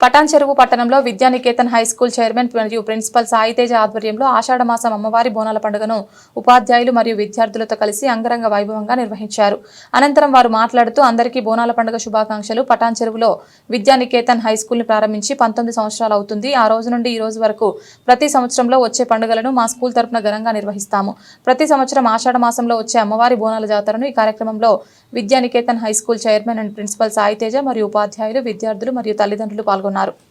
పటాన్ చెరువు పట్టణంలో Vidyaniketan high school chairman మరియు ప్రిన్సిపల్ సాయితేజ ఆధ్వర్యంలో ఆషాఢమాసం అమ్మవారి బోనాల పండుగను ఉపాధ్యాయులు మరియు విద్యార్థులతో కలిసి అంగరంగ వైభవంగా నిర్వహించారు. అనంతరం వారు మాట్లాడుతూ అందరికీ బోనాల పండుగ శుభాకాంక్షలు. పటాన్ చెరువులో విద్యానికేతన్ హై స్కూల్ ప్రారంభించి పంతొమ్మిది సంవత్సరాలు అవుతుంది. ఆ రోజు నుండి ఈ రోజు వరకు ప్రతి సంవత్సరంలో వచ్చే పండుగలను మా స్కూల్ తరపున ఘనంగా నిర్వహిస్తాము. ప్రతి సంవత్సరం ఆషాఢ మాసంలో వచ్చే అమ్మవారి బోనాల జాతరను ఈ కార్యక్రమంలో Vidyaniketan high school chairman and principal Saiteja మరియు ఉపాధ్యాయులు విద్యార్థులు మరియు తల్లిదండ్రులు పాల్గొన్నారు. ఆ,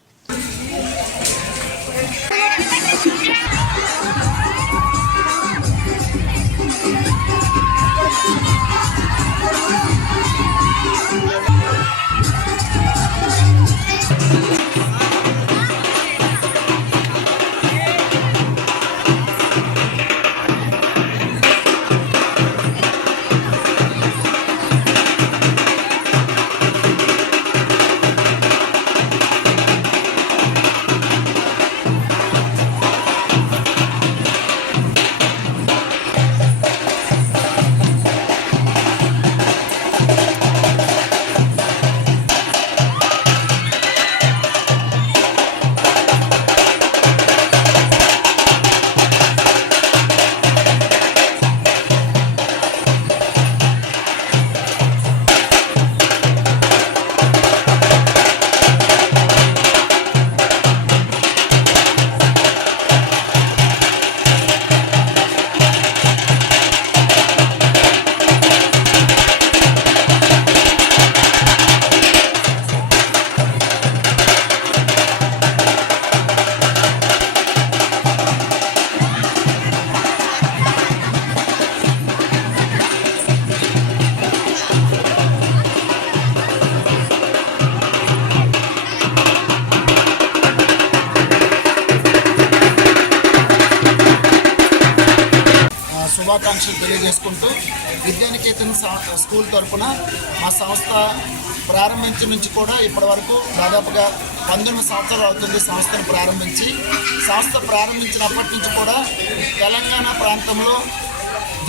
శుభాకాంక్షలు తెలియజేసుకుంటూ విద్యానికేతన్ స్కూల్ తరపున మా సంస్థ ప్రారంభించి నుంచి కూడా ఇప్పటి వరకు దాదాపుగా పంతొమ్మిది సంవత్సరాలు అవుతుంది సంస్థను ప్రారంభించి. సంస్థ ప్రారంభించినప్పటి నుంచి కూడా తెలంగాణ ప్రాంతంలో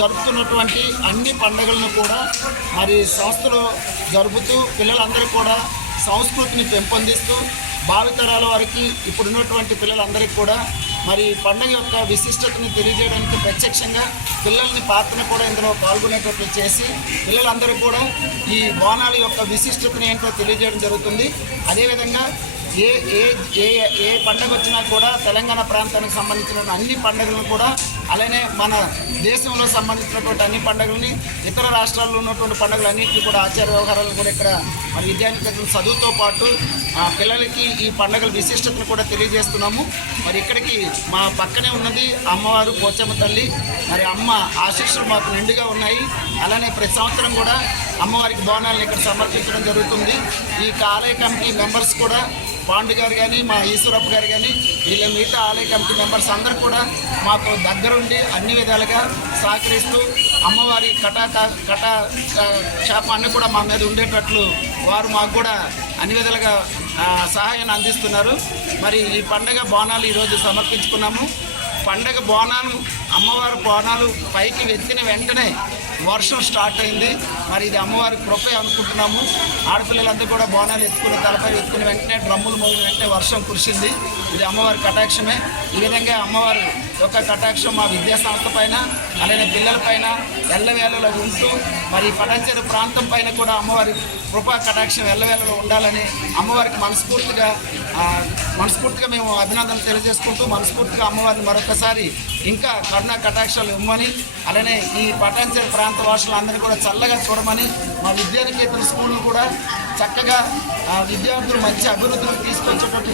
జరుపుతున్నటువంటి అన్ని పండుగలను కూడా మరి సంస్థలో జరుపుతూ పిల్లలందరూ కూడా సంస్కృతిని పెంపొందిస్తూ భావితరాల వారికి ఇప్పుడున్నటువంటి పిల్లలందరికీ కూడా మరి పండుగ యొక్క విశిష్టతను తెలియజేయడానికి ప్రత్యక్షంగా పిల్లల్ని పాత్రను కూడా ఇందులో పాల్గొనేటట్లు చేసి పిల్లలందరూ కూడా ఈ బోనాల యొక్క విశిష్టతను ఏంటో తెలియజేయడం జరుగుతుంది. అదేవిధంగా ఏ ఏ ఏ ఏ పండుగ వచ్చినా కూడా తెలంగాణ ప్రాంతానికి సంబంధించిన అన్ని పండుగలను కూడా అలానే మన దేశంలో సంబంధించినటువంటి అన్ని పండుగలని ఇతర రాష్ట్రాల్లో ఉన్నటువంటి పండుగలన్నింటినీ కూడా ఆచార వ్యవహారాలను కూడా ఇక్కడ మన విద్యార్థుల చదువుతో పాటు పిల్లలకి ఈ పండుగల విశిష్టతను కూడా తెలియజేస్తున్నాము. మరి ఇక్కడికి మా పక్కనే ఉన్నది అమ్మవారు పోచమ్మ తల్లి. మరి అమ్మ ఆశీస్సులు మాకు నిండుగా ఉన్నాయి. అలానే ప్రతి సంవత్సరం కూడా అమ్మవారికి బోనాలను ఇక్కడ సమర్పించడం జరుగుతుంది. ఈ ఆలయ కమిటీ మెంబర్స్ కూడా పాండు గారు కానీ మా ఈశ్వరప్ప గారు కానీ వీళ్ళ మిగతా ఆలయ కమిటీ మెంబర్స్ అందరూ కూడా మాకు దగ్గరుండి అన్ని విధాలుగా సహకరిస్తూ అమ్మవారి కటా కటా శాపాన్ని కూడా మా మీద ఉండేటట్లు వారు మాకు కూడా అన్ని విధాలుగా సహాయాన్ని అందిస్తున్నారు. మరి ఈ పండగ బోనాలు ఈరోజు సమర్పించుకున్నాము. పండగ బోనాలు అమ్మవారి బోనాలు పైకి వెత్తిన వెంటనే వర్షం స్టార్ట్ అయింది. మరి ఇది అమ్మవారి కృపే అనుకుంటున్నాము. ఆడపిల్లలందరూ కూడా బోనాలు ఎత్తుకుని తలపై ఎత్తుకుని వెంటనే డ్రమ్ములు మోగిన వెంటనే వర్షం కురిసింది. ఇది అమ్మవారి కటాక్షమే. ఈ విధంగా అమ్మవారి యొక్క కటాక్షం మా విద్యా సంస్థ పైన అలానే పిల్లల పైన ఎల్లవేళలో ఉంటూ మరి పటంచేరు ప్రాంతం పైన కూడా అమ్మవారి కృపా కటాక్షం ఎల్లవేళలో ఉండాలని అమ్మవారికి మనస్ఫూర్తిగా మనస్ఫూర్తిగా మేము అభినందనలు తెలియజేసుకుంటూ మనస్ఫూర్తిగా అమ్మవారిని మరొకసారి ఇంకా కరుణా కటాక్షాలు ఇవ్వమని అలానే ఈ పటాంచేరు ప్రాంతం ప్రాంత వాసులందరినీ కూడా చల్లగా చూడమని మా విద్యానికేతన స్కూల్ కూడా చక్కగా ఆ, విద్యార్థులు మంచి అభివృద్ధిని తీసుకొచ్చేటట్టు